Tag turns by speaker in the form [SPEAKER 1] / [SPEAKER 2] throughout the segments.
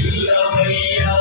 [SPEAKER 1] ఇల్లమయ్యా.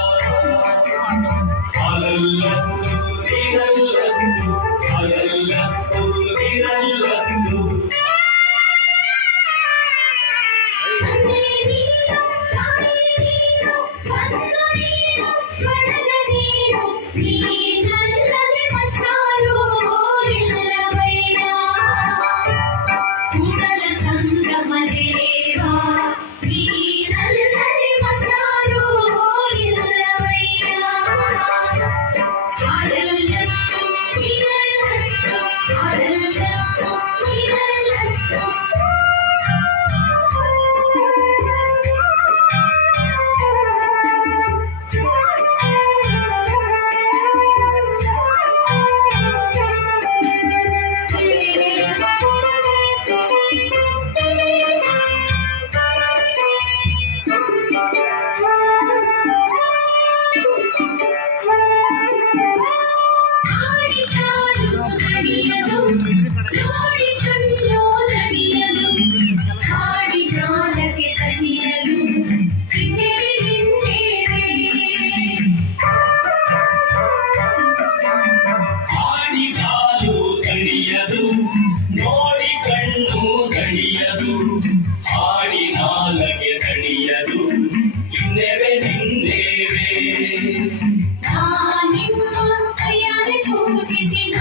[SPEAKER 1] Amazing.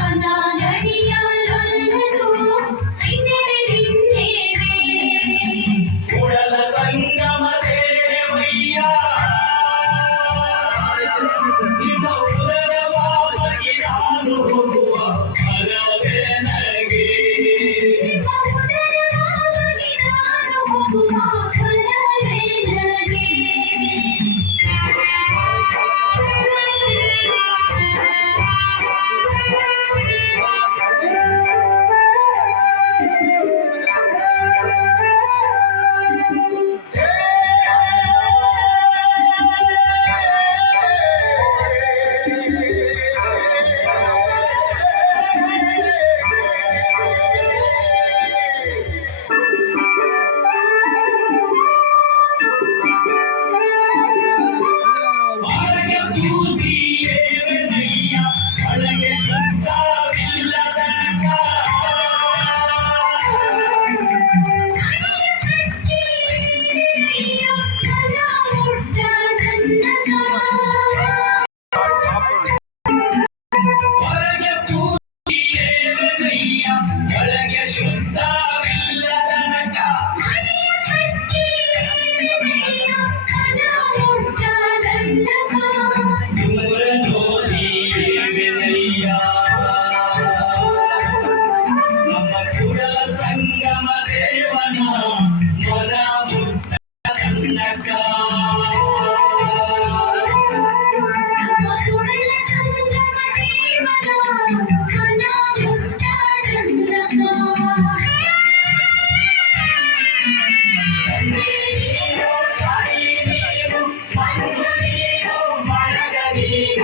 [SPEAKER 1] Thank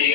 [SPEAKER 1] you.